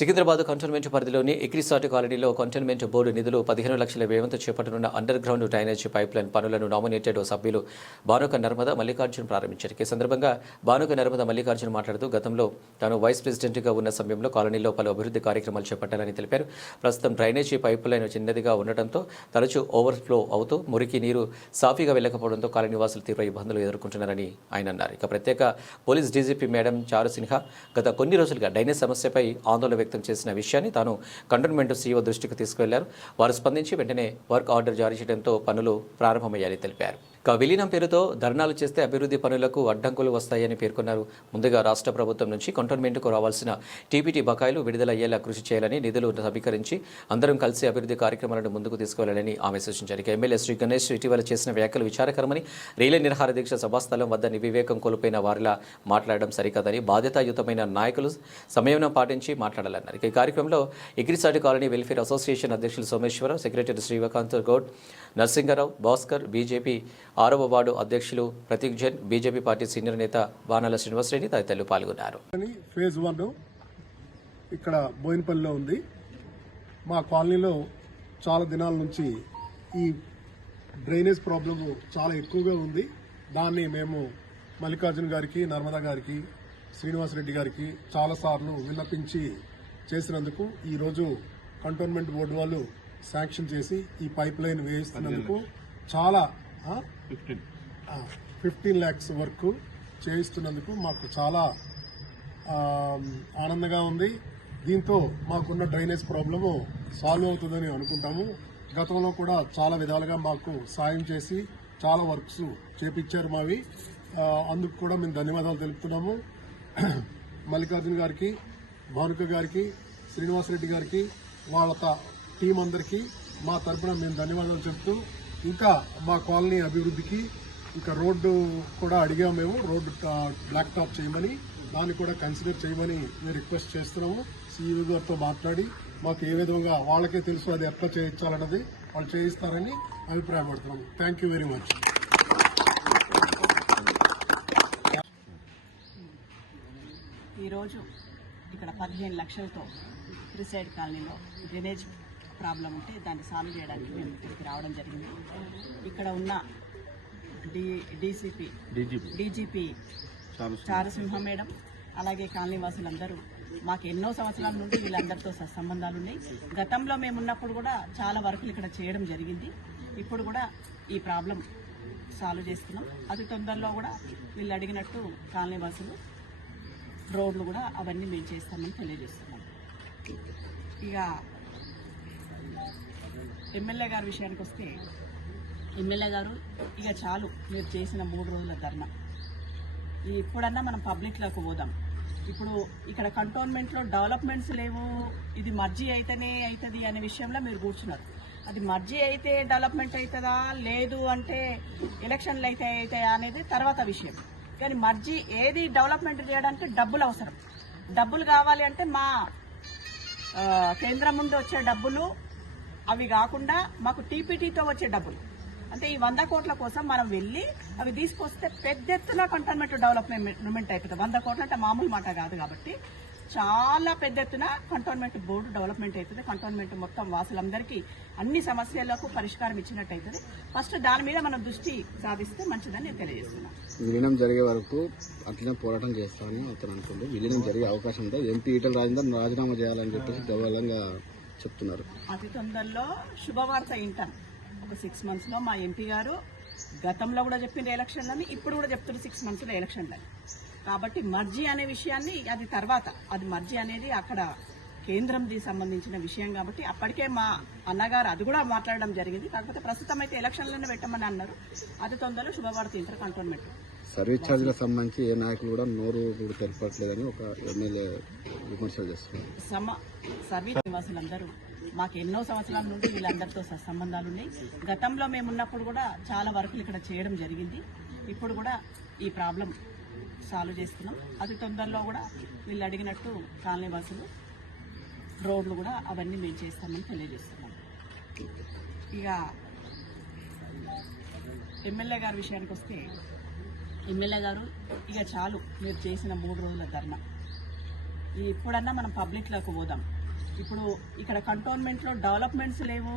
Secunderabad cantonment పరిధిలోని ఎక్రిసాట్ కాలనీలో cantonment board నిధులు 15 లక్షల వ్యయంతో చేపట్టనున్న అండర్ గ్రౌండ్ డ్రైనేజ్ పైప్లైన్ పనులను నామినేటెడ్ సభ్యులు భానుక నర్మద మల్లికార్జున్ ప్రారంభించారు. ఈ సందర్భంగా భానుక నర్మద మల్లికార్జున్ మాట్లాడుతూ గతంలో తాను వైస్ ప్రెసిడెంట్గా ఉన్న సమయంలో కాలనీలో పలు అభివృద్ధి కార్యక్రమాలు చేపట్టాలని తెలిపారు. ప్రస్తుతం డ్రైనేజీ పైప్లైన్ చిన్నదిగా ఉండటంతో తరచూ ఓవర్ఫ్లో అవుతూ మురికి నీరు సాఫీగా వెళ్లకపోవడంతో కాలనీ వాసులు తీవ్ర ఇబ్బందులు ఎదుర్కొంటున్నారని ఆయన అన్నారు. ఇక ప్రత్యేక పోలీస్ డీజీపీ మేడం చారు సిన్హా గత కొన్ని రోజులుగా డ్రైనేజ్ సమస్యపై ఆందోళన వ్యక్తం చేసిన విషయాన్ని తాను కంటోన్మెంట్ సీఓ దృష్టికి తీసుకువెళ్లారు. వారు స్పందించి వెంటనే వర్క్ ఆర్డర్ జారీ చేయడంతో పనులు ప్రారంభమయ్యాయని తెలిపారు. విలీనం పేరుతో ధర్నాలు చేస్తే అభివృద్ధి పనులకు అడ్డంకులు వస్తాయని పేర్కొన్నారు. ముందుగా రాష్ట్ర ప్రభుత్వం నుంచి కంటోన్మెంట్కు రావాల్సిన టీపీటీ బకాయిలు విడుదలయ్యేలా కృషి చేయాలని, నిధులు సమీకరించి అందరం కలిసి అభివృద్ధి కార్యక్రమాలను ముందుకు తీసుకువెళ్లాలని ఆమె సూచించారు. ఎమ్మెల్యే శ్రీ గణేష్ ఇటీవల చేసిన వ్యాఖ్యలు విచారకరమని, రీలే నిరాహార దీక్ష సభాస్థలం వద్ద వివేకం కోల్పోయిన వారిలా మాట్లాడడం సరికాదని, బాధ్యతాయుతమైన నాయకులు సంయమనం పాటించి మాట్లాడాలన్నారు. ఈ కార్యక్రమంలో ఎగ్రిసాట్ కాలనీ వెల్ఫేర్ అసోసియేషన్ అధ్యక్షులు సోమేశ్వరరావు, సెక్రటరీ శ్రీకాంత్ గౌడ్, నర్సింగరావు, భాస్కర్, బీజేపీ 6వ వార్డు అధ్యక్షులు Prateek Jain, BJP party senior నేత బాణాల శ్రీనివాసరెడ్డి తదితరులు పాల్గొన్నారు. ఫేజ్ 1 ఇక్కడ బోయినపల్లిలో ఉంది. మా కాలనీలో చాలా దినాల నుంచి ఈ డ్రైనేజ్ ప్రాబ్లమ్ చాలా ఎక్కువగా ఉంది. దాన్ని మేము మల్లికార్జున్ గారికి, నర్మదా గారికి, శ్రీనివాసరెడ్డి గారికి చాలాసార్లు విన్నపించి చేసినందుకు ఈరోజు కంటోన్మెంట్ బోర్డు వాళ్ళు శాంక్షన్ చేసి ఈ పైప్ లైన్ వేయిస్తున్నందుకు చాలా 15 lakhs వర్క్ చేయిస్తున్నందుకు మాకు చాలా ఆనందంగా ఉంది. దీంతో మాకున్న డ్రైనేజ్ ప్రాబ్లము సాల్వ్ అవుతుందని అనుకుంటాము. గతంలో కూడా చాలా విధాలుగా మాకు సాయం చేసి చాలా వర్క్స్ చేపించారు మావి. అందుకు కూడా మేము ధన్యవాదాలు తెలుపుతున్నాము. మల్లికార్జున్ గారికి, భానుక గారికి, శ్రీనివాసరెడ్డి గారికి, వాళ్ళ టీం అందరికీ మా తరఫున మేము ధన్యవాదాలు చెప్తూ, ఇంకా మా కాలనీ అభివృద్ధికి ఇంకా రోడ్డు కూడా అడిగాము. మేము రోడ్డు బ్లాక్ టాప్ చేయమని, దాన్ని కూడా కన్సిడర్ చేయమని మేము రిక్వెస్ట్ చేస్తున్నాము. సీఈఓ గారితో మాట్లాడి మాకు ఏ విధంగా వాళ్ళకే తెలుసు అది ఎట్లా చేయించాలన్నది వాళ్ళు చేయిస్తారని అభిప్రాయపడుతున్నాము. Thank you very much. ఈరోజు ఇక్కడ 15 లక్షలతో రిసైడ్ కాలనీలో డ్రైనేజ్ ప్రాబ్లం ఉంటే దాన్ని సాల్వ్ చేయడానికి మేము ఇక్కడికి రావడం జరిగింది. ఇక్కడ ఉన్న డీజీపీ చారుసింహ మేడం, అలాగే కాలనీ వాసులందరూ మాకు ఎన్నో సంవత్సరాల నుండి వీళ్ళందరితో సత్సంబంధాలు ఉన్నాయి. గతంలో మేము ఉన్నప్పుడు కూడా చాలా వర్కులు ఇక్కడ చేయడం జరిగింది. ఇప్పుడు కూడా ఈ ప్రాబ్లం సాల్వ్ చేస్తున్నాం. అతి తొందరలో కూడా వీళ్ళు అడిగినట్టు కాలనీ వాసులు రోడ్లు కూడా అవన్నీ మేము చేస్తామని తెలియజేస్తున్నాం. ఇక ఎమ్మెల్యే గారి విషయానికి వస్తే, ఎమ్మెల్యే గారు ఇక చాలు మీరు చేసిన 3 రోజుల ధర్నా, ఇప్పుడన్నా మనం పబ్లిక్లోకి పోదాం. ఇప్పుడు ఇక్కడ కంటోన్మెంట్లో డెవలప్మెంట్స్ లేవు, ఇది మర్జీ అయితేనే అవుతుంది అనే విషయంలో మీరు కూర్చున్నారు. అది మర్జీ అయితే డెవలప్మెంట్ అవుతుందా, లేదు అంటే ఎలక్షన్లు అయితే అవుతాయా అనేది తర్వాత విషయం. కానీ మర్జీ ఏది డెవలప్మెంట్ చేయడానికి డబ్బులు అవసరం. డబ్బులు కావాలి అంటే మా కేంద్రం నుండి వచ్చే డబ్బులు అవి కాకుండా మాకు టీపీటీతో వచ్చే డబ్బులు, అంటే ఈ 100 కోట్ల కోసం మనం వెళ్ళి అవి తీసుకొస్తే పెద్ద ఎత్తున కంటోన్మెంట్ డెవలప్మెంట్ అవుతుంది. 100 కోట్లు అంటే మామూలు మాట కాదు. కాబట్టి చాలా పెద్ద ఎత్తున కంటోన్మెంట్ బోర్డు డెవలప్మెంట్ అవుతుంది. కంటోన్మెంట్ మొత్తం వాసులందరికీ అన్ని సమస్యలకు పరిష్కారం ఇచ్చినట్టు అవుతుంది. ఫస్ట్ దాని మీద మనం దృష్టి సాధిస్తే మంచిదని నేను తెలియజేస్తున్నాను. విలీనం జరిగే వరకు అట్లనే పోరాటం చేస్తామని అతను అనుకుంది. విలీనం జరిగే అవకాశం ఉందా? ఎంపీ ఈటల రాజేందర్ రాజీనామా చేయాలని చెప్పేసి గౌరవంగా చెప్తున్నారు. అతి తొందరలో శుభవార్త వింటాం. ఒక 6 monthsలో మా ఎంపీ గారు గతంలో కూడా చెప్పింది ఎలక్షన్లని, ఇప్పుడు కూడా చెప్తున్నారు 6 monthsలో ఎలక్షన్లని. కాబట్టి మర్జీ అనే విషయాన్ని అది తర్వాత, అది మర్జీ అనేది అక్కడ కేంద్రంకి సంబంధించిన విషయం కాబట్టి అప్పటికే మా అన్నగారు అది కూడా మాట్లాడడం జరిగింది. కాకపోతే ప్రస్తుతం అయితే ఎలక్షన్లను పెట్టమని అన్నారు. అతి తొందరలో శుభవార్త ఇంటర్ కంటోన్మెంట్. సర్వీస్ ఛార్జీలకు సంబంధించి ఏ నాయకులు కూడా నోరు కూడా తెలపట్లేదని ఒక ఎమ్మెల్యే విమర్శలు చేస్తున్నారు. సర్వీస్ నివాసులందరూ మాకు ఎన్నో సంవత్సరాల నుండి వీళ్ళందరితో సత్సంబంధాలు ఉన్నాయి. గతంలో మేము ఉన్నప్పుడు కూడా చాలా వర్కులు ఇక్కడ చేయడం జరిగింది. ఇప్పుడు కూడా ఈ ప్రాబ్లం సాల్వ్ చేస్తున్నాం. అతి తొందరలో కూడా వీళ్ళు అడిగినట్టు కాలనీ వాసులు రోడ్లు కూడా అవన్నీ మేము చేస్తామని తెలియజేస్తున్నాం. ఇక ఎమ్మెల్యే గారి విషయానికి వస్తే, ఎమ్మెల్యే గారు ఇక చాలు మీరు చేసిన 3 రోజుల ధర్నా, ఇప్పుడన్నా మనం పబ్లిక్లోకి పోదాం. ఇప్పుడు ఇక్కడ కంటోన్మెంట్లో డెవలప్మెంట్స్ లేవు,